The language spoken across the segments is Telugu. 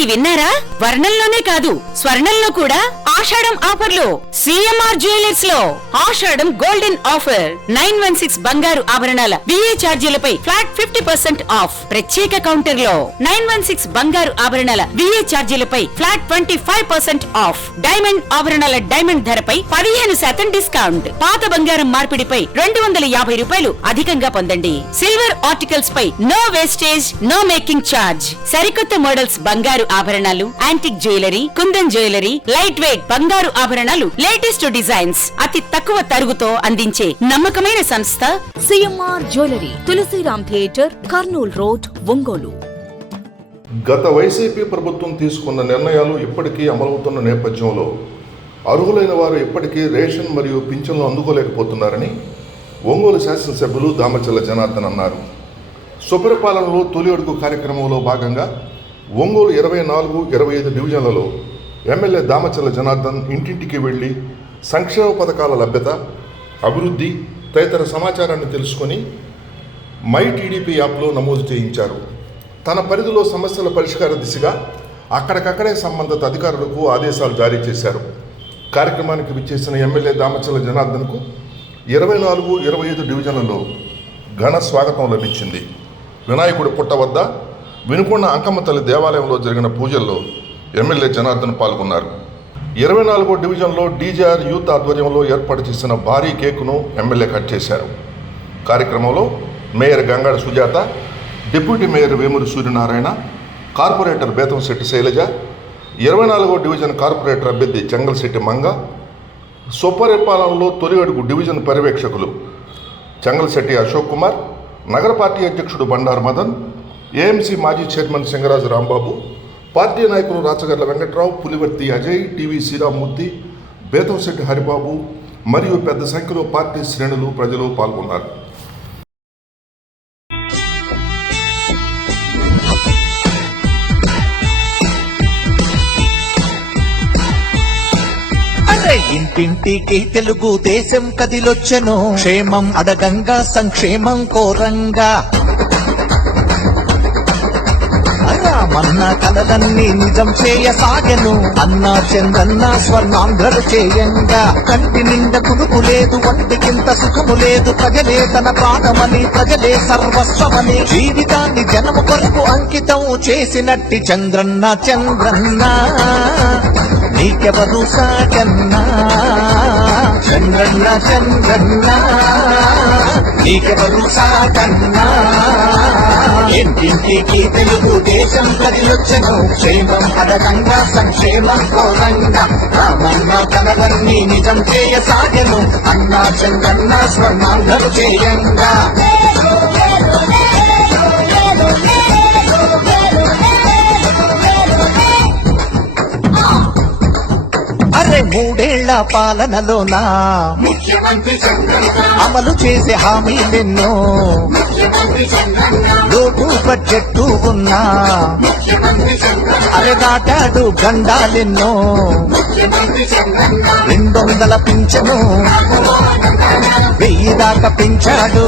ఇది విన్నారా? వర్ణంలోనే కాదు స్వర్ణంలో కూడా ఆషాఢం ఆఫర్లు. సిఎంఆర్ జ్యువెలర్స్ లో ఆషాఢం గోల్డెన్ ఆఫర్. 916 బంగారు ఆభరణాల బిఏ ఛార్జీలపై ఫ్లాట్ 50% ఆఫ్. ప్రత్యేక కౌంటర్ లో 916 బంగారు ఆభరణాల బిఏ ఛార్జీలపై ఫ్లాట్ 25% ఆఫ్. డైమండ్ ఆభరణాల డైమండ్ ధరపై 15% డిస్కౌంట్. పాత బంగారం మార్పిడిపై 250 రూపాయలు అధికంగా పొందండి. సిల్వర్ ఆర్టికల్స్ పై no wastage, no making charge. సరికొత్త మోడల్స్ బంగారు ఆభరణాలు, antique jewellery, Kundan jewellery, light weight బంగారు ఆభరణాలు, లేటెస్ట్ డిజైన్స్ అతి తక్కువ తరుగుతో అందించే నమ్మకమైన సంస్థ CMR jewellery, Tulsiram theatre, Kurnool road, Ongole. గత వైసీపీ ప్రభుత్వం తీసుకున్న నిర్ణయాలు ఇప్పటికీ అమలవుతున్న నేపథ్యంలో అర్హులైన వారు ఇప్పటికీ రేషన్ మరియు పింఛన్లు అందుకోలేకపోతున్నారని ఒంగోలు శాసనసభ్యులు దామచల్ల జనార్దన్ అన్నారు. సుపరిపాలనలో తొలి అడుగు కార్యక్రమంలో భాగంగా ఒంగోలు 24, 25 డివిజన్లలో ఎమ్మెల్యే దామచల్ల జనార్దన్ ఇంటింటికి వెళ్లి సంక్షేమ పథకాల లభ్యత, అభివృద్ధి తదితర సమాచారాన్ని తెలుసుకొని మై టీడీపీ యాప్లో నమోదు చేయించారు. తన పరిధిలో సమస్యల పరిష్కార దిశగా అక్కడికక్కడే సంబంధిత అధికారులకు ఆదేశాలు జారీ చేశారు. కార్యక్రమానికి విచ్చేసిన ఎమ్మెల్యే దామచల్ల జనార్దన్కు 24, 25 డివిజన్లలో ఘన స్వాగతం లభించింది. వినాయకుడి పుట్ట వద్ద వినుకొండ అంకమ్మ తల్లి దేవాలయంలో జరిగిన పూజల్లో ఎమ్మెల్యే జనార్దన్ పాల్గొన్నారు. 24వ డివిజన్లో డీజేఆర్ యూత్ ఆధ్వర్యంలో ఏర్పాటు చేసిన భారీ కేకును ఎమ్మెల్యే కట్ చేశారు. కార్యక్రమంలో mayor Gangada Sujatha, deputy mayor Vemuri Suryanarayana, corporator Bethamsetty Sailaja, 24వ డివిజన్ కార్పొరేటర్ అభ్యర్థి చెంగల్శెట్టి మంగ, సుపరిపాలనలో తొలి అడుగు డివిజన్ పర్యవేక్షకులు చెంగల్శెట్టి అశోక్ కుమార్, నగర పార్టీ అధ్యక్షుడు బండారు మదన్, ఏఎంసీ మాజీ చైర్మన్ సింగరాజు రాంబాబు, పార్టీ నాయకులు రాచగర్ల వెంకట్రావు, పులివర్తి అజయ్, టీవీ శ్రీరామ్మూర్తి, బేతంశెట్టి హరిబాబు మరియు పెద్ద సంఖ్యలో పార్టీ శ్రేణులు, ప్రజలు పాల్గొన్నారు. ఇంటింటికి తెలుగు దేశం కదిలొచ్చెను, క్షేమం అడగంగా సంక్షేమం కోరంగా. మన్న కలలన్నీ నిజం చేయసాగెను, అన్నా చందన్న స్వర్ణాంధ్రలు చేయంగా. కంటి నిండా కునుకు లేదు, వంటికింత సుఖము లేదు, ప్రజలే తన ప్రాణమని, ప్రజలే సర్వస్వమని, జీవితాన్ని జనము కొరకు అంకితం చేసినట్టి చంద్రన్న చంద్రన్న నీకెవరు సాగన్నా. చంద్రన్న చంద్రన్న నీకెవరు సాగన్నా. ఇంటింటికి తెలుగు దేశం కదిలొచ్చెను, క్షేమం అడగంగా సంక్షేమం కోరంగా. రామన్న కలలన్నీ నిజం చేయసాగెను, అన్నా చంద్రన్న స్వర్ణాంధ్రలు చేయంగా. మూడేళ్ల పాలనలోనా అమలు చేసే హామీలెన్నో, లోటు బడ్జెట్టు ఉన్నా అరెదాటాడు గండాలెన్నో. 200 పింఛను 1000 దాకా పెంచాడు,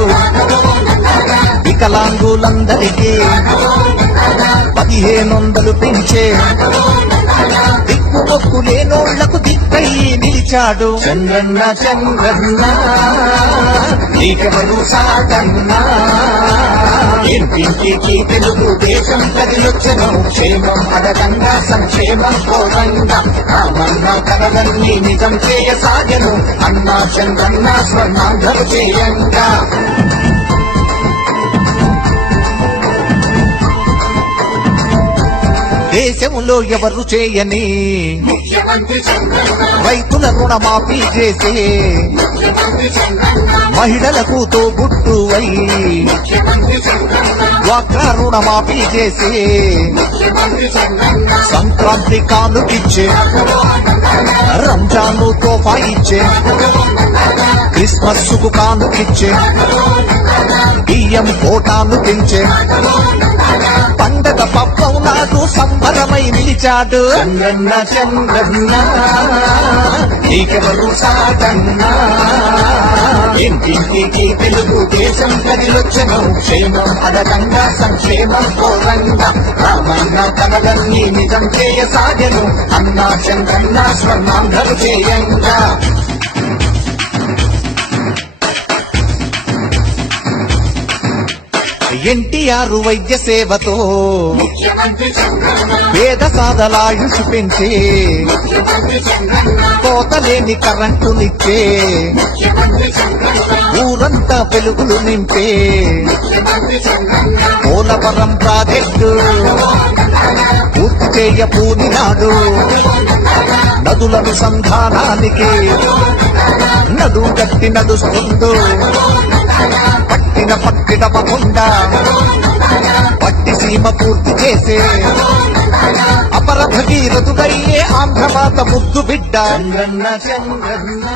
వికలాంగులందరికీ 1500 పెంచే, దిక్కు లేనోళ్లకు దిక్కై నిలిచాడు. చంద్రన్న చంద్రన్న నీకెవరు సాగన్నా. ఇంటింటికి తెలుగు దేశం కదిలొచ్చెను, క్షేమం అడగంగా సంక్షేమం కోరంగా. రామన్న కలలన్నీ నిజం చేయసాగెను, అన్నా చంద్రన్న స్వర్ణాంధ్రలు చేయంగా. దేశంలో ఎవరు చేయని రైతుల రుణమాఫీ చేసే, మహిళలకు తోబుట్టువై డ్వాక్రా రుణమాఫీ చేసే, సంక్రాంతి కానుకిచ్చే, రంజాను తోఫా ఇచ్చే, క్రిస్మస్ కు కానుకిచ్చే, బియ్యం కోటాను పెంచే, పండగ పబ్బం నాడు సంబరమై నిలిచాడు చంద్రన్న చంద్రన్న నీకెవరు సాటన్నా ఇంటింటికి తెలుగు దేశం కదిలొచ్చను క్షేమం అదకంగా సంక్షేమం కోరంగా రామన్న కలలన్నీ నిజం చేయసాగను అన్నా చంద్రన్న స్వర్ణాంధ్రలు చేయంగా ఎన్టీఆర్ వైద్య సేవతో పేద సాదలాయుషు పెంచే కోతలేని కరెంటునిచ్చే ఊరంతా వెలుగులు నింపే పోలవరం ప్రాజెక్టు పూర్తి చేయ పూనినాడు నదులను సంధానానికి నడు గట్టి నడుస్తుందో పట్టినవకుండా పట్టి సీమ పూర్తి చేసే అపర భగీరథుడయ్యే ఆంధ్రమాత ముద్దు బిడ్డ చంద్రన్న చంద్రన్న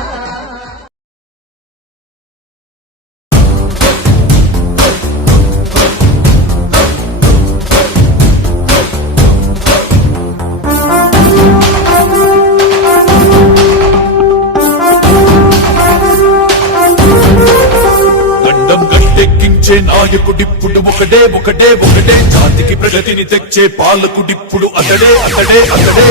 ఎక్కించే నాయకుడిప్పుడు ఒకడే ఒకడే ఒకడే జాతికి ప్రగతిని తెచ్చే పాలకుడిప్పుడు అతడే అతడే అతడే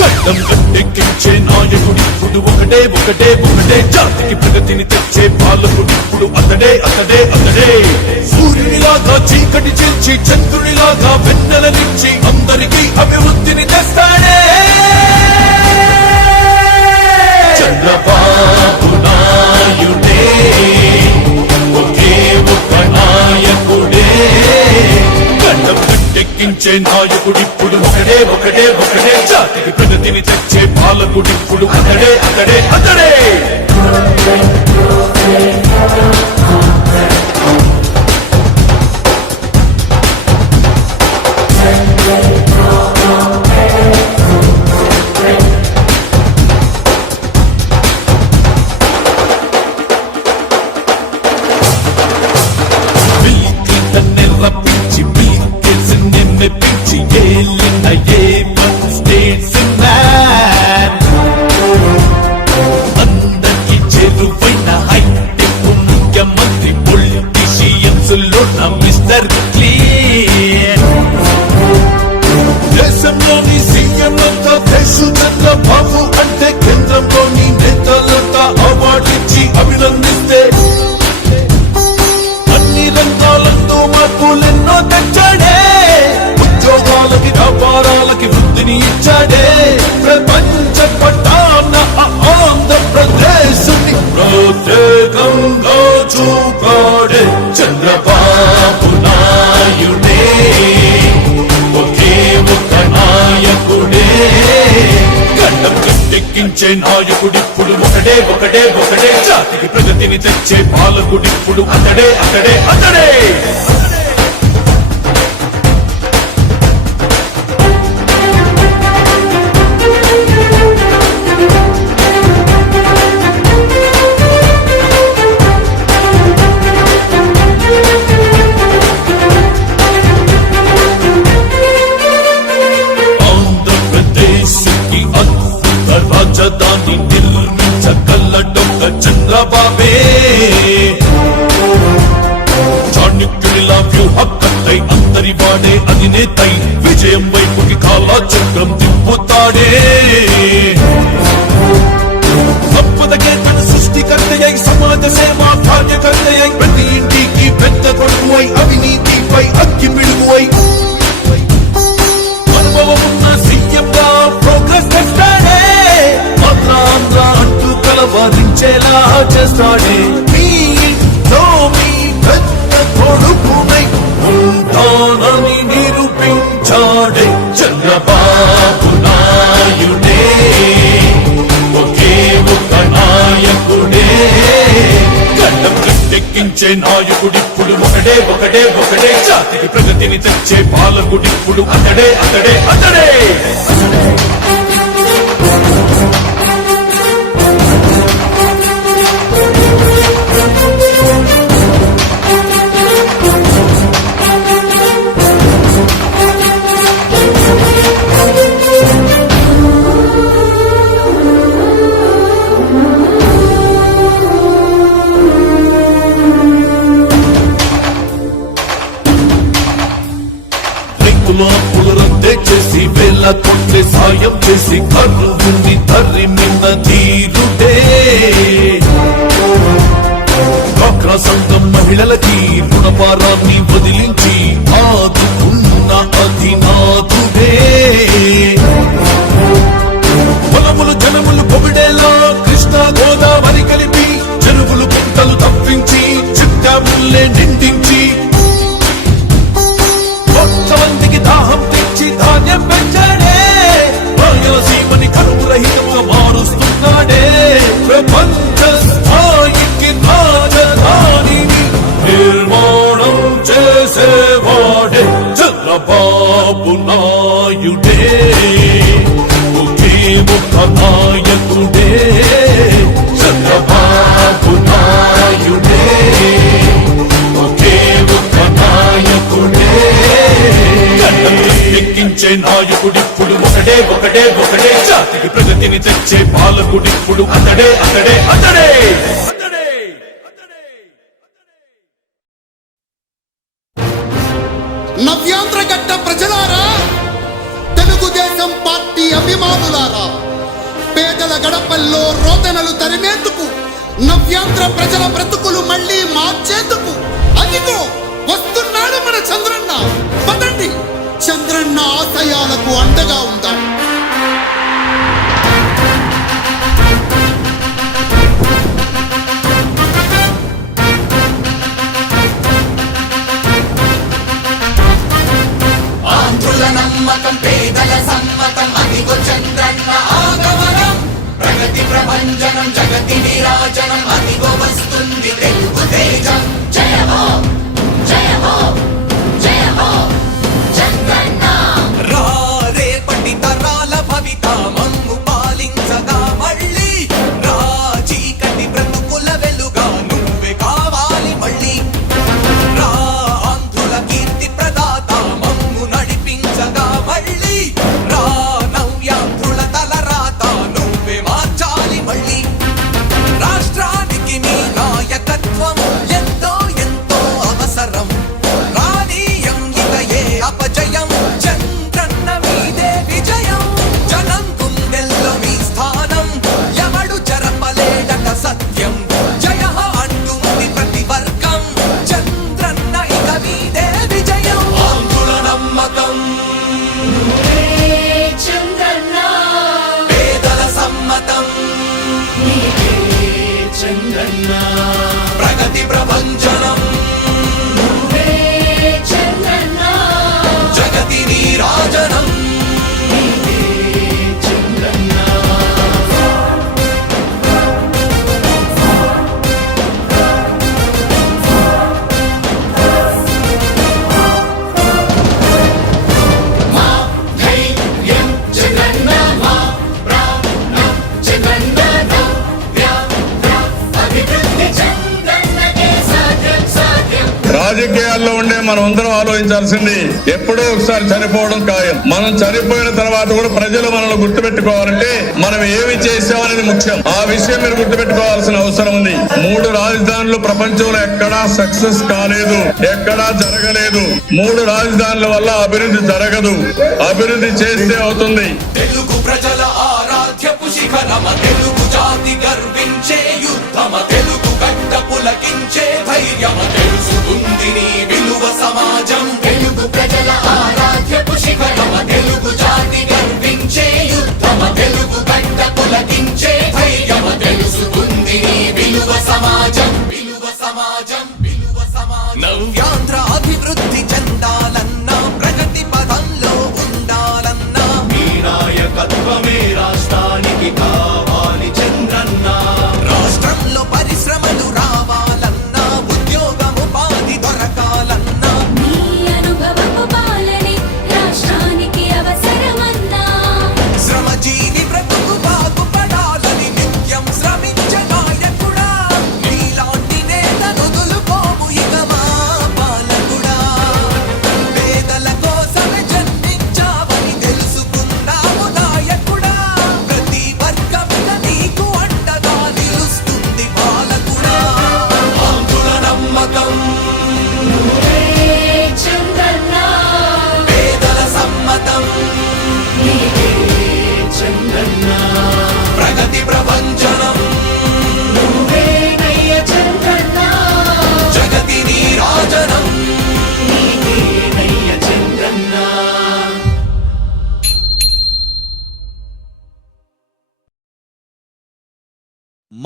గడ్డం గట్టెక్కించే నాయకుడిప్పుడు ఒకడే ఒకడే ఒకడే జాతికి ప్రగతిని తెచ్చే పాలకుడిప్పుడు అతడే అతడే అతడే సూర్యునిలాగా చీకటి చేర్చి చంద్రునిలాగా వెన్నెల నుంచి అందరికీ అభివృద్ధిని తెస్తాడే చంద్రబాబు నాయుడే ఒకే ఒక నాయకుడే గడ్డం గట్టెక్కించే నాయకుడిప్పుడు ఒకడే ఒకడే ఒకడే జాతికి ప్రగతిని తెచ్చే పాలకుడిప్పుడు అతడే అతడే అతడే అందరికి చెరువైన హైటెక్ ముఖ్యమంత్రి పొలిటీషియన్స్ లో మిస్టర్ క్లీన్ దేశంలోని సీఎం అంతా దేశంలో బాబు అంటే కేంద్రంలోని నేతలంతా అవార్డిచ్చి అభినందిస్తే అన్ని రంగాలంలో మార్పులెన్నో తెచ్చాడే ఉద్యోగాలకి వ్యాపారాలకి వృద్ధిని ఇచ్చాడే ప్రపంచ పట్టాన ఆంధ్రప్రదేశ్ ప్రత్యేకంగా చూపాడే చంద్రబాబు నాయుడే ఒకే ఒక నాయకుడే గడ్డం గట్టెక్కించే నాయకుడిప్పుడు ఒకడే ఒకడే ఒకడే జాతికి ప్రగతిని తెచ్చే పాలకుడిప్పుడు అతడే అతడే అతడే రాజధాని నిర్మించగలడొక్క చంద్రబాబే చాణక్యుడిలా వ్యూహకర్తై అందరి వాడే అధినేతై విజయం వైపుకి కాలచక్రం తిప్పుతాడే సంపదకే తన సృష్టికర్తయ్యై సమాజ సేవా కార్యకర్తయ్యై ప్రతి ఇంటికి పెద్ద కొడుకువై అవినీతిపై అగ్గి పిడుగువై అనుభవమున్న సీఎంగా ప్రోగ్రెస్ తెస్తాడే ఆంధ్ర అంటూ కలవరించేలా చేస్తాడే మీ ఇంట్లో మీ పెద్ద కొడుకునై ఉంటానని నిరూపించాడే చంద్రబాబు నాయుడే ఒకే ఒక నాయకుడే గడ్డం గట్టెక్కించే నాయకుడిప్పుడు ఒకడే ఒకడే ఒకడే జాతికి ప్రగతిని తెచ్చే పాలకుడిప్పుడు అతడే అతడే అతడే రైతుల పులరంతే చేసి వేల కొట్టే సాయం చేసి కరువుని తరిమిన తీరుడే డ్వాక్రా సంఘం మహిళలకి రుణభారాన్ని వదిలించి ఆదుకున్న అధినాథుడే పొలములు జనములు పొగిడేలా కృష్ణా గోదావరి కలిపి చెరువులు కుంటలు తప్పించి చిట్టాముల్లే నిండించి కొంతమందికి దాహం తెచ్చి ధాన్యం పెంచాడే రాయలసీమని కరువు రహితంగా మారుస్తున్నాడే ప్రపంచ స్థాయికి రాజధానిని నిర్మాణం చేసేవాడే చంద్రబాబు నాయుడే ఒకే ఒక నాయకుడే చంద్రబాబు నాయుడే ఒకే ఒక నాయకుడే ఎక్కించే నాయకుడిప్పుడు ఒకడే ఒకడే ఒకడే జాతికి ప్రగతిని తెచ్చే పాలకుడిప్పుడు అతడే అతడే అతడే నవ్యాంధ్రగడ్డ ప్రజలారా, తెలుగుదేశం పార్టీ అభిమానులారా, పేదల గడపల్లో రోదనలు తరిమేందుకు, నవ్యాంధ్ర ప్రజల బ్రతుకులు మళ్ళీ మార్చేందుకు అదిగో వస్తున్నాడు మన చంద్రన్న. పదండి, చంద్రన్న ఆశయాలకు అండగా ఉందాం. ఆంధ్రుల నమ్మకం, పేదల సమ్మతం, అదిగో చంద్రన్న ఆగమనం. ప్రగతి ప్రభంజనం, జగతి నీరాజనం, అదిగో వస్తుంది తెలుగు తేజం. జయ హో, జయ హో, జయ హో చంద్రన్న. రేపటి తరాల భవిత మమ్ము పాలించగా మళ్ళీ, చీకటి బ్రతుకుల వెలుగా నువ్వే కావాలి మళ్ళీ. ఆంధ్రుల కీర్తి ప్రదాత మమ్ము నడిపించగా మళ్ళీ, నవ్యాంధ్రుల తలరాత నువ్వే మార్చాలి మళ్ళీ. రాష్ట్రానికి నీ నాయకత్వం ఎంతో ఎంతో అవసరం. రానీయం ఇక ఏ అపజయం, చంద్రన్న మీదే విజయం. జనం గుండెల్లో మీ స్థానం, ఎవడు చెరపలేడట సత్యం. జయ అంటుంది ప్రతి వర్గం, చంద్రన్న ఇక మీదే విజయం. ఆంధ్రుల నమ్మకం, చంద్రన్న పేదల సమ్మతం, చంద్రన్న ప్రగతి ప్రభంజనం, చంద్రన్న జగతి నీరాజనం. రాజకీయాల్లో ఉండే మనం అందరం ఆలోచించాల్సింది ఎప్పుడో ఒకసారి చనిపోవడం ఖాయం. మనం చనిపోయిన తర్వాత కూడా ప్రజలు మనల్ని గుర్తుపెట్టుకోవాలంటే మనం ఏమి చేసామనేది ముఖ్యం. ఆ విషయం మీరు గుర్తుపెట్టుకోవాల్సిన అవసరం ఉంది. 3 రాజధానులు ప్రపంచంలో ఎక్కడా సక్సెస్ కాలేదు, ఎక్కడా జరగలేదు. 3 రాజధానుల వల్ల అభివృద్ధి జరగదు, అభివృద్ధి చేస్తే అవుతుంది. తెలుగు ప్రజల ఆరాధ్యపు శిఖరమ, తెలుగు జాతి గర్వించే యుద్ధమ, తెలుగు గడ్డ పులకించే ధైర్యమ, తెలుసుకుంది నీ విలువ సమాజం. తెలుగు ప్రజల ఆరాధ్యపు శిఖరమ, తెలుగు జాతి గర్వించే యుద్ధమ, తెలుగు గడ్డ పులకించే ధైర్యమ, తెలుసుకుంది నీ విలువ సమాజం. విలువ సమాజం, విలువ సమాజం. నవ్యాంధ్ర అభివృద్ధి చెందాలన్నా, ప్రగతి పదంలో ఉండాలన్నా, మీ నాయకత్వమే రాష్ట్రానికి కావాలి చంద్రన్న.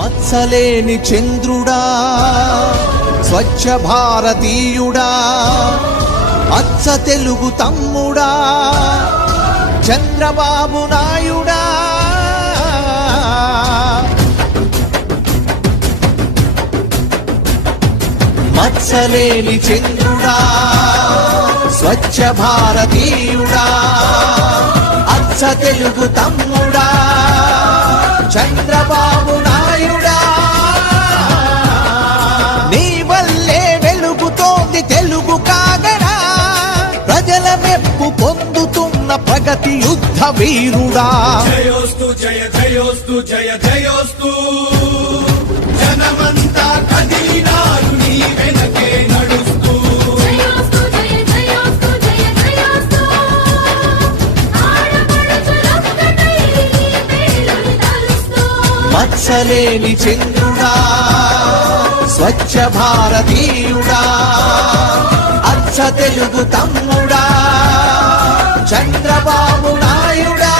మత్సలేని చంద్రుడా స్వచ్ఛ భారతీయుడా అచ్చ తెలుగు తమ్ముడా చంద్రబాబు నాయుడా మత్సలేని చంద్రుడా స్వచ్ఛ భారతీయుడా అచ్చ తెలుగు తమ్ముడా చంద్రబాబు నాయుడా నీ వల్లే వెలుగుతోంది తెలుగు కాగడా ప్రజల మెప్పు పొందుతున్న ప్రగతి యుద్ధ వీరుడా జయోస్తు జయ జయోస్తు జయ జయోస్తు జనమంతా కదిలినారు నీ వెనకే నడుస్తూ జయోస్తు జయ జయోస్తు జయ జయోస్తు ఆడపడుచులొక్కటై నీ పేరుని తలుస్తూ మత్సలేని చంద్రుడా స్వచ్ఛ భారతీయుడా అచ్చ తెలుగు తమ్ముడా చంద్రబాబు నాయుడా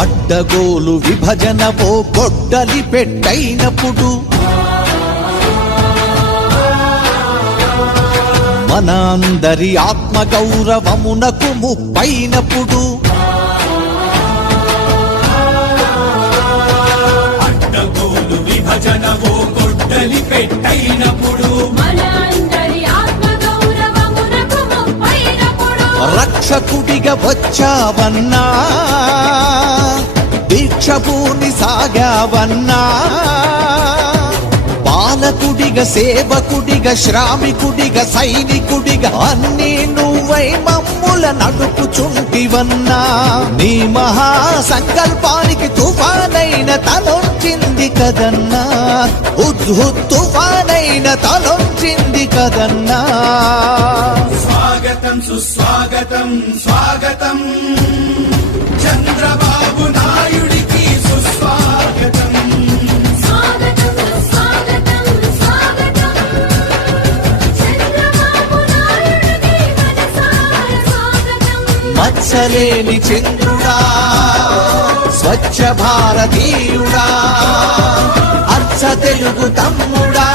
అడ్డగోలు విభజనవో గొడ్డలి పెట్టైనప్పుడు మన అందరి ఆత్మగౌరవమునకు ముప్పైనప్పుడు అడ్డగోలు విభజనవో గొడ్డలి పెట్టైనప్పుడు మన అందరి ఆత్మగౌరవమునకు ముప్పైనప్పుడు రక్షకుడిగా వచ్చావన్నా దీక్షభూని సాగావన్నా పాలకుడిగా సేవకుడిగా శ్రామికుడిగా సైనికుడిగా అన్నీ నువ్వై మమ్ముల నడుపుచుంటివన్నా నీ మహా సంకల్పానికి తుఫానైన తలొంచింది కదన్నా ఉద్హుత్ తుఫానైన తలొంచింది కదన్నా స్వాగతం సుస్వాగతం స్వాగతం చంద్రబాబు నాయుడికి సుస్వాగతం స్వాగతం స్వాగతం స్వాగతం చంద్రబాబు నాయుడికి మనసార స్వాగతం మత్సలేని చంద్రుడా స్వచ్ఛ భారతీయుడా అచ్చ తెలుగు తమ్ముడా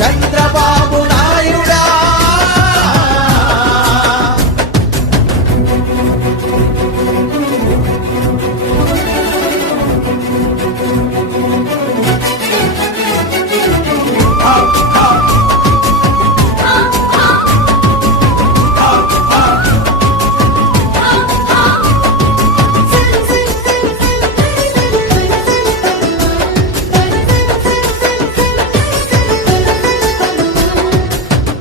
చంద్రబాబు నాయుడా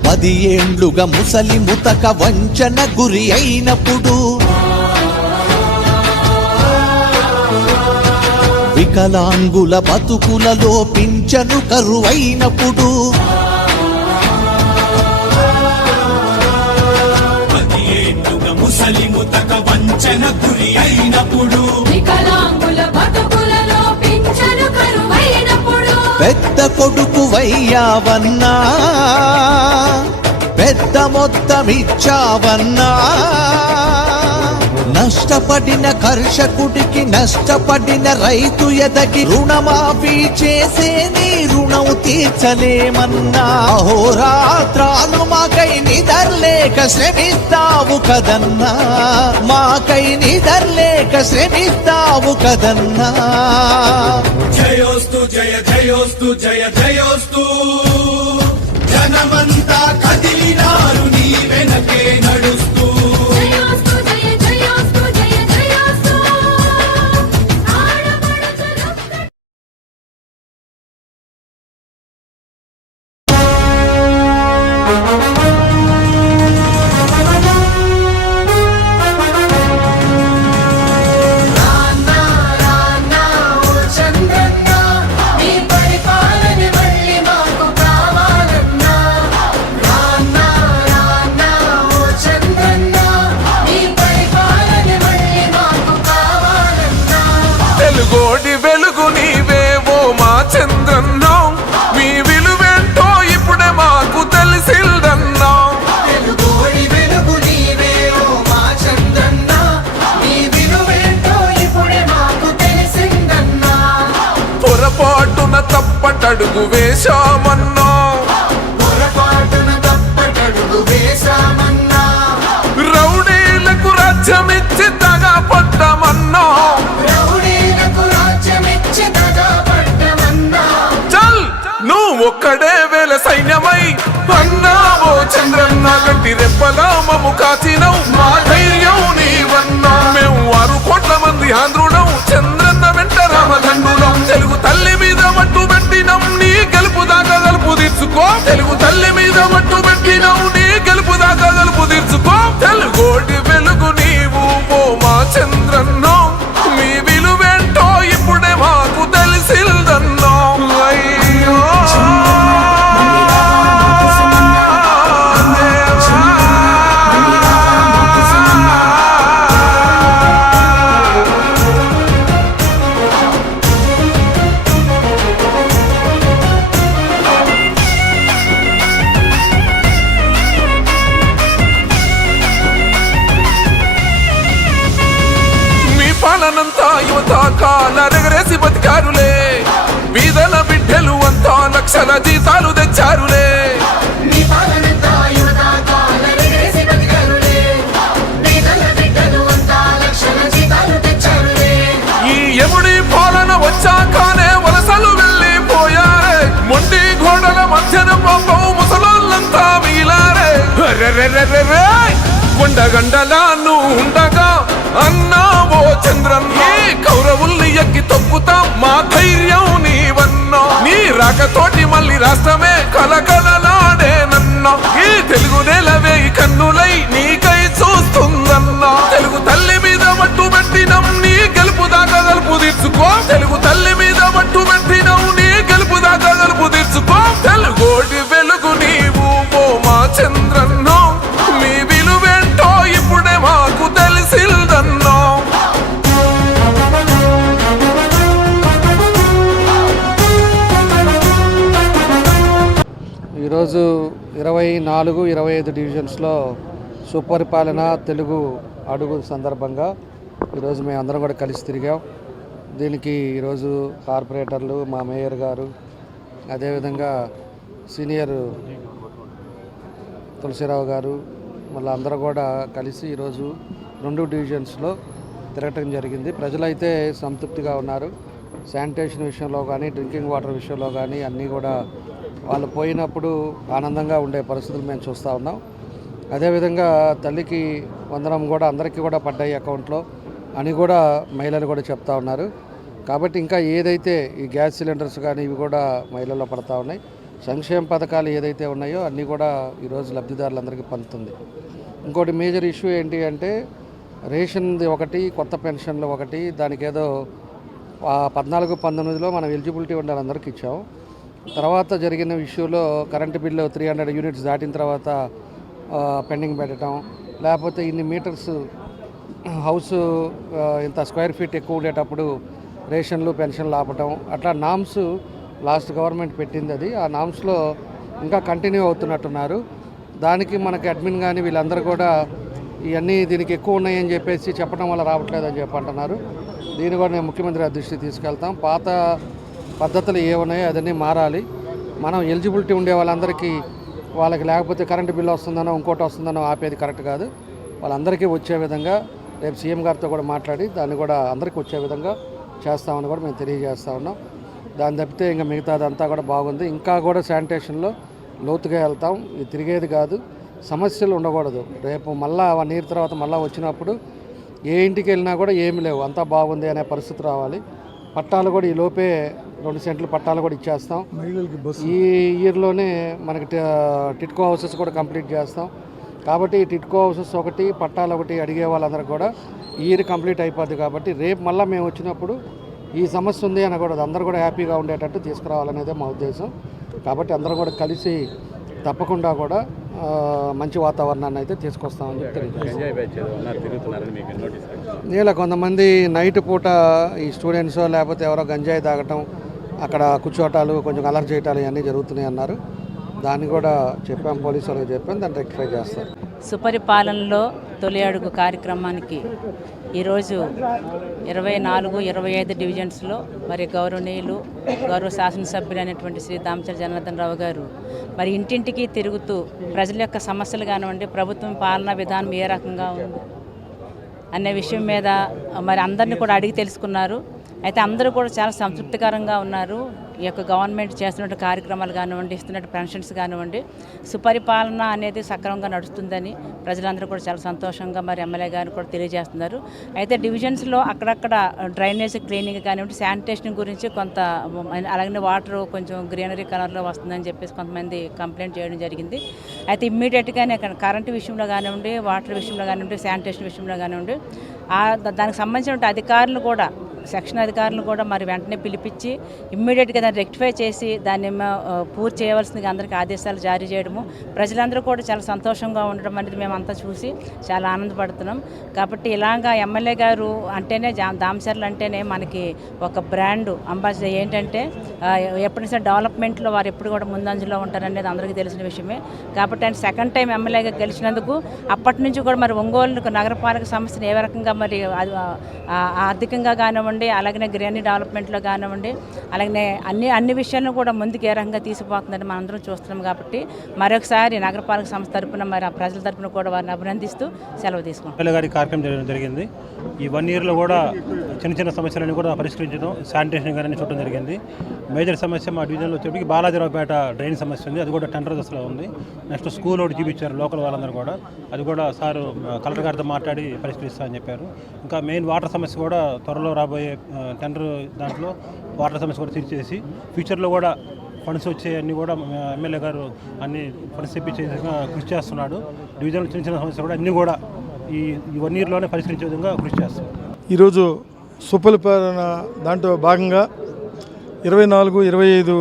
పది ఏండ్లుగా ముసలి ముతక వంచన గురి అయినప్పుడు వికలాంగుల బతుకులలో పింఛను కరువైనప్పుడు ముసలి ముతక వంచన గురి అయినప్పుడు వికలాంగుల బతుకులలో పింఛను కరువైనప్పుడు పెద్ద కొడుకు వయ్యావన్నా పెద్ద మొత్తమిచ్చావన్నా నష్టపడిన కర్షకుడికి నష్టపడిన రైతు ఎదగి రుణమాఫీ చేసే నీ రుణం తీర్చలేమన్నా అహోరాత్రాలు మాకై నిదర్లేక శ్రమిస్తావు కదన్నా మాకై నిదర్లేక శ్రమిస్తావు కదన్నా జయోస్తు జయ జయోస్తు జయ జయోస్తు జనమంతా కదిలినారు నీ వెనకే నడుస్తూ జయోస్తు జయ జయోస్తు జయ జయోస్తు ఆడపడుచులొక్కటై చంద్రన్న నీ పరిపాలన మళ్ళీ తప్పటడుగు వేశామన్నా రౌడీలకు రాజ్యమిచ్చి దగా పడ్డమన్నా చల్ నువ్వు ఒక్కడే వేల సైన్యమై అన్నావో చంద్రన్న గట్టి రెప్పలా మము కాచినవు మా ధైర్యం నీవన్నా మేము 6 కోట్ల మంది ఆంధ్రులం చంద్రన్న వెంట రామదండులం తెలుగు తల్లి మీద మట్టు పెట్టినం నీ గెలుపు దాకా గలుపు తీర్చుకో తెలుగు తల్లి మీద మట్టు పెట్టినం నీ గెలుపు దాకా గలుపు తీర్చుకో తెలుగోటి వెలుగు నీవు ఓ మా చంద్రన్నో మీ విలువేంటో ఇప్పుడే మాకు తెలిసిందన్నో అయ్యో పాలనంతా యువత కాలరెగరేసి బతికారులే బీదల బిడ్డలు అంతా లక్షల జీతాలు తెచ్చారులే ఈ ఎముడి పాలన వచ్చాకనే వలసలు వెళ్ళిపోయారే మొండి గోడల మధ్యన పాపం ముసలోళ్ళంతా మిగిలారే కొండగండలా నువ్వు ఉండగా అన్నావో చంద్రన్న కౌరవుల్ని ఎక్కి తొక్కుతాం మా ధైర్యం నీవన్నా నీ రాకతోటి మళ్ళీ రాష్ట్రమే కలకలలాడేనన్నా ఈ తెలుగు నేలవే కన్నులై నీకై చూస్తుందన్నా తెలుగు తల్లి మీద మట్టు పెట్టినం నీ గెలుపు దాకా గలుపు తీర్చుకో తెలుగు తల్లి మీద మట్టు పెట్టినం నీ గెలుపు దాకా గలుపు తీర్చుకో తెలుగోటి వెలుగు నీవు ఓ మా చంద్రన్నో మీ విలువేంటో ఇప్పుడే మాకు తెలిసిందన్నో ఈరోజు 24-25 డివిజన్స్లో సుపరిపాలన తెలుగు అడుగు సందర్భంగా ఈరోజు మేము అందరం కూడా కలిసి తిరిగాం. దీనికి ఈరోజు కార్పొరేటర్లు మా మేయర్ గారు అదేవిధంగా సీనియర్ తులసిరావు గారు మళ్ళీ అందరూ కూడా కలిసి ఈరోజు 2 డివిజన్స్లో తిరగటం జరిగింది. ప్రజలైతే సంతృప్తిగా ఉన్నారు. శానిటేషన్ విషయంలో కానీ డ్రింకింగ్ వాటర్ విషయంలో కానీ అన్నీ కూడా వాళ్ళు పోయినప్పుడు ఆనందంగా ఉండే పరిస్థితులు మేము చూస్తూ ఉన్నాం. అదేవిధంగా తల్లికి వందనం కూడా అందరికీ కూడా పడ్డాయి అకౌంట్లో అని కూడా మహిళలు కూడా చెప్తా ఉన్నారు. కాబట్టి ఇంకా ఏదైతే ఈ గ్యాస్ సిలిండర్స్ కానీ ఇవి కూడా మహిళల్లో పడతా ఉన్నాయి. సంక్షేమ పథకాలు ఏదైతే ఉన్నాయో అన్నీ కూడా ఈరోజు లబ్ధిదారులందరికీ పందుతుంది. ఇంకోటి మేజర్ ఇష్యూ ఏంటి అంటే రేషన్ది ఒకటి, కొత్త పెన్షన్లు ఒకటి, దానికి ఏదో 14-19లో మనం ఎలిజిబిలిటీ ఉండాలి అందరికి ఇచ్చాం. తర్వాత జరిగిన ఇష్యూలో కరెంటు బిల్లు 300 యూనిట్స్ దాటిన తర్వాత పెండింగ్ పెట్టడం, లేకపోతే ఇన్ని మీటర్స్ హౌస్ ఇంత స్క్వేర్ ఫీట్ ఎక్కువ ఉండేటప్పుడు రేషన్లు పెన్షన్లు ఆపటం, అట్లా నామ్స్ లాస్ట్ గవర్నమెంట్ పెట్టింది. అది ఆ నామ్స్లో ఇంకా కంటిన్యూ అవుతున్నట్టున్నారు. దానికి మనకి అడ్మిన్ కానీ వీళ్ళందరూ కూడా ఇవన్నీ దీనికి ఎక్కువ ఉన్నాయని చెప్పేసి చెప్పడం వల్ల రావట్లేదని చెప్పి అంటున్నారు. దీన్ని కూడా నేను ముఖ్యమంత్రి దృష్టికి తీసుకెళ్తాం. పాత పద్ధతులు ఏమున్నాయో అదన్నీ మారాలి. మనం ఎలిజిబిలిటీ ఉండే వాళ్ళందరికీ వాళ్ళకి లేకపోతే కరెంటు బిల్లు వస్తుందనో ఇంకోటి వస్తుందనో ఆపేది కరెక్ట్ కాదు. వాళ్ళందరికీ వచ్చే విధంగా రేపు సీఎం గారితో కూడా మాట్లాడి దాన్ని కూడా అందరికీ వచ్చే విధంగా చేస్తామని కూడా మేము తెలియజేస్తూ ఉన్నాం. దాన్ని తప్పితే ఇంకా మిగతాదంతా కూడా బాగుంది. ఇంకా కూడా శానిటేషన్లో లోతుగా వెళ్తాం. ఇది తిరిగేది కాదు, సమస్యలు ఉండకూడదు. రేపు మళ్ళా 1 ఇయర్ తర్వాత మళ్ళీ వచ్చినప్పుడు ఏ ఇంటికి వెళ్ళినా కూడా ఏమి లేవు, అంతా బాగుంది అనే పరిస్థితి రావాలి. పట్టాలు కూడా ఈ లోపే 2 సెంట్లు పట్టాలు కూడా ఇచ్చేస్తాం. ఈ ఇయర్లోనే మనకి టిట్కో హౌసెస్ కూడా కంప్లీట్ చేస్తాం. కాబట్టి టిట్కో హౌసెస్ ఒకటి, పట్టాలు ఒకటి అడిగే వాళ్ళందరూ కూడా ఈ ఇయర్ కంప్లీట్ అయిపోద్ది. కాబట్టి రేపు మళ్ళీ మేము వచ్చినప్పుడు ఈ సమస్య ఉంది అనకూడదు, అందరూ కూడా హ్యాపీగా ఉండేటట్టు తీసుకురావాలనేదే మా ఉద్దేశం. కాబట్టి అందరూ కూడా కలిసి తప్పకుండా కూడా మంచి వాతావరణాన్ని అయితే తీసుకొస్తామని చెప్పి ఇలా కొంతమంది నైట్ పూట ఈ స్టూడెంట్స్ లేకపోతే ఎవరో గంజాయి తాగటం, అక్కడ కూర్చోటాలు, కొంచెం అలర్ట్ చేయటాలు ఇవన్నీ జరుగుతున్నాయి అన్నారు. దాన్ని కూడా చెప్పాం, పోలీసు వాళ్ళకి చెప్పాం, దాన్ని రెక్టిఫై చేస్తారు. సుపరిపాలనలో తొలి అడుగు కార్యక్రమానికి ఈరోజు 24-25 డివిజన్స్లో మరి గౌరవ శాసనసభ్యులు అనేటువంటి శ్రీ దామచర్ల జనార్దన్ రావు గారు మరి ఇంటింటికి తిరుగుతూ ప్రజల యొక్క సమస్యలు కానివ్వండి, ప్రభుత్వం పాలనా విధానం ఏ రకంగా ఉంది అనే విషయం మీద మరి అందరినీ కూడా అడిగి తెలుసుకున్నారు. అయితే అందరూ కూడా చాలా సంతృప్తికరంగా ఉన్నారు. ఈ యొక్క గవర్నమెంట్ చేస్తున్న కార్యక్రమాలు కానివ్వండి, ఇస్తున్న పెన్షన్స్ కానివ్వండి, సుపరిపాలన అనేది సక్రమంగా నడుస్తుందని ప్రజలందరూ కూడా చాలా సంతోషంగా మరి ఎమ్మెల్యే గారు కూడా తెలియజేస్తున్నారు. అయితే డివిజన్స్లో అక్కడక్కడ డ్రైనేజ్ క్లీనింగ్ కానివ్వండి, శానిటేషన్ గురించి కొంత, అలాగే వాటర్ కొంచెం గ్రీనరీ కలర్లో వస్తుందని చెప్పేసి కొంతమంది కంప్లైంట్ చేయడం జరిగింది. అయితే ఇమ్మీడియట్గానే కరెంటు విషయంలో కానివ్వండి, వాటర్ విషయంలో కానివ్వండి, శానిటేషన్ విషయంలో కానివ్వండి, దానికి సంబంధించిన అధికారులు కూడా, సెక్షన్ అధికారులు కూడా మరి వెంటనే పిలిపించి ఇమ్మీడియట్గా దాన్ని రెక్టిఫై చేసి దాన్ని పూర్తి చేయవలసిందిగా అందరికీ ఆదేశాలు జారీ చేయడము, ప్రజలందరూ కూడా చాలా సంతోషంగా ఉండడం అనేది మేమంతా చూసి చాలా ఆనందపడుతున్నాం. కాబట్టి ఇలాగా ఎమ్మెల్యే గారు అంటేనే, దామచర్ల అంటేనే మనకి ఒక బ్రాండ్ అంబాసిడర్. ఏంటంటే ఎప్పుడైనా డెవలప్మెంట్లో వారు ఎప్పుడు కూడా ముందంజలో ఉంటారనేది అందరికీ తెలిసిన విషయమే. కాబట్టి ఆయన సెకండ్ టైం ఎమ్మెల్యేగా గెలిచినందుకు అప్పటి నుంచి కూడా మరి ఒంగోలు నగరపాలక సంస్థను ఏ రకంగా మరి ఆర్థికంగా కానివ్వండి, అలాగే గ్రీనరీ డెవలప్మెంట్లో కానివ్వండి, అలాగే అన్ని విషయాలను కూడా ముందుకు ఏ రకంగా తీసుకుపోతుందని మనం అందరం చూస్తున్నాం. కాబట్టి మరొకసారి నగరపాలక సంస్థ తరపున మరి ఆ ప్రజల తరపున కూడా వారిని అభినందిస్తూ సెలవు తీసుకుంటాం. ఎమ్మెల్యే గారి కార్యక్రమం జరిగింది. ఈ 1 ఇయర్లో కూడా చిన్న సమస్యలను కూడా పరిష్కరించడం, శానిటేషన్ కానీ చూడడం జరిగింది. మేజర్ సమస్య మా డివిజన్లో వచ్చేప్పటికి బాలాజీరావుపేట డ్రైన్ సమస్య ఉంది. అది కూడా టెండర్ దశలో ఉంది. నెక్స్ట్ స్కూల్ ఒకటి చూపించారు లోకల్ వాళ్ళందరూ కూడా. అది కూడా సారు కలెక్టర్ గారితో మాట్లాడి పరిష్కరిస్తామని చెప్పారు. ఇంకా మెయిన్ వాటర్ సమస్య కూడా త్వరలో రాబోయే టెండర్ దాంట్లో వాటర్ సమస్య కూడా తీర్చేసి ఫ్యూచర్లో కూడా ఫండ్స్ వచ్చేవన్నీ కూడా ఎమ్మెల్యే గారు అన్ని ఫండ్స్ తెప్పించే విధంగా కృషి చేస్తున్నాడు. డివిజన్లో చిన్న సమస్యలు కూడా అన్నీ కూడా ఈ 1 ఇయర్లోనే పరిష్కరించే విధంగా కృషి చేస్తున్నాడు. ఈరోజు సుపరిపాలన దాంట్లో భాగంగా 24-25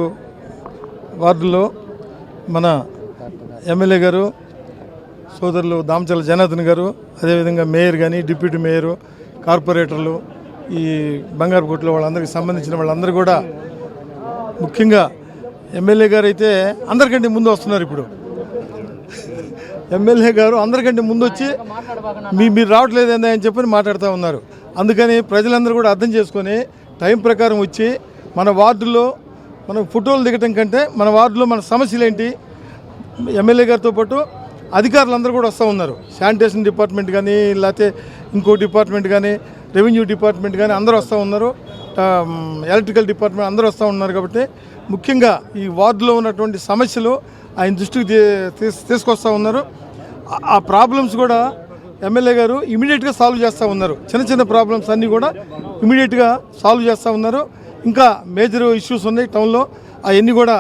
వార్డుల్లో మన ఎమ్మెల్యే గారు సోదరులు దామచర్ల జనార్దన్ గారు, అదేవిధంగా మేయర్ కానీ, డిప్యూటీ మేయరు, కార్పొరేటర్లు, ఈ బంగారుకోటలో వాళ్ళందరికీ సంబంధించిన వాళ్ళందరూ కూడా, ముఖ్యంగా ఎమ్మెల్యే గారు అయితే అందరికంటే ముందు వస్తున్నారు. ఇప్పుడు ఎమ్మెల్యే గారు అందరికంటే ముందు వచ్చి మీరు రావట్లేదు అని చెప్పని మాట్లాడుతూ ఉన్నారు. అందుకని ప్రజలందరూ కూడా అర్థం చేసుకొని టైం ప్రకారం వచ్చి మన వార్డులో మనం ఫోటోలు దిగటం కంటే మన వార్డులో మన సమస్యలు ఏంటి, ఎమ్మెల్యే గారితో పాటు అధికారులందరూ కూడా వస్తూ ఉన్నారు. శానిటేషన్ డిపార్ట్మెంట్ కానీ, లేకపోతే ఇంకో డిపార్ట్మెంట్ కానీ, రెవెన్యూ డిపార్ట్మెంట్ కానీ అందరూ వస్తూ ఉన్నారు. ఎలక్ట్రికల్ డిపార్ట్మెంట్ అందరూ వస్తూ ఉన్నారు. కాబట్టి ముఖ్యంగా ఈ వార్డులో ఉన్నటువంటి సమస్యలు ఆయన దృష్టికి తీసుకొస్తూ ఉన్నారు. ఆ ప్రాబ్లమ్స్ కూడా ఎమ్మెల్యే గారు ఇమీడియట్గా సాల్వ్ చేస్తూ ఉన్నారు. చిన్న ప్రాబ్లమ్స్ అన్నీ కూడా ఇమీడియట్గా సాల్వ్ చేస్తూ ఉన్నారు. ఇంకా మేజర్ ఇష్యూస్ ఉన్నాయి టౌన్లో, అవన్నీ కూడా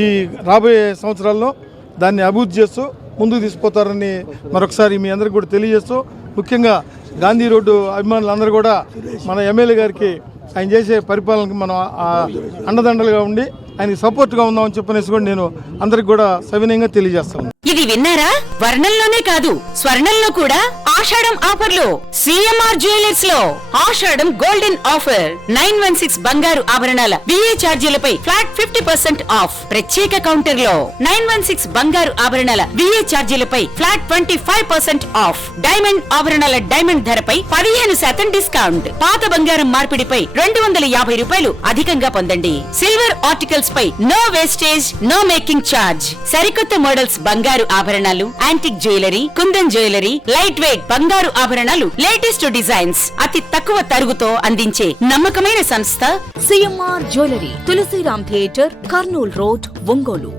ఈ రాబోయే సంవత్సరాల్లో దాన్ని అభివృద్ధి చేస్తూ ముందుకు తీసుకుపోతారని మరొకసారి మీ అందరికీ కూడా తెలియజేస్తూ, ముఖ్యంగా గాంధీ రోడ్డు అభిమానులందరూ కూడా మన ఎమ్మెల్యే గారికి ఆయన చేసే పరిపాలనకి మనం అండదండలుగా ఉండి ఆయనకి సపోర్ట్గా ఉందామని చెప్పనేసి కూడా నేను అందరికి కూడా సవినయంగా తెలియజేస్తాను. ఇది విన్నారా? వర్ణంలోనే కాదు స్వర్ణంలో కూడా ఆషాఢం ఆఫర్లు సిఎంఆర్ జ్యువెలర్స్ లో ఆషాఢం గోల్డెన్ ఆఫర్ 916 బంగారు ఆభరణాల బిఏ ఛార్జీలపై ఫ్లాట్ 50% ఆఫ్. ప్రత్యేక కౌంటర్ లో 916 బంగారు ఆభరణాల బిఏ ఛార్జీలపై ఫ్లాట్ 25% ఆఫ్. డైమండ్ ఆభరణాల డైమండ్ ధరపై 15% డిస్కౌంట్. పాత బంగారం మార్పిడిపై 250 రూపాయలు అధికంగా పొందండి. సిల్వర్ ఆర్టికల్స్ పై no wastage, no making charge. సరికొత్త మోడల్స్ బంగారు ఆభరణాలు, antique jewellery, Kundan jewellery, light weight బంగారు ఆభరణాలు, లేటెస్ట్ డిజైన్స్ అతి తక్కువ తరుగుతో అందించే నమ్మకమైన సంస్థ CMR jewellery, Tulsiram theatre, Kurnool road, Ongole.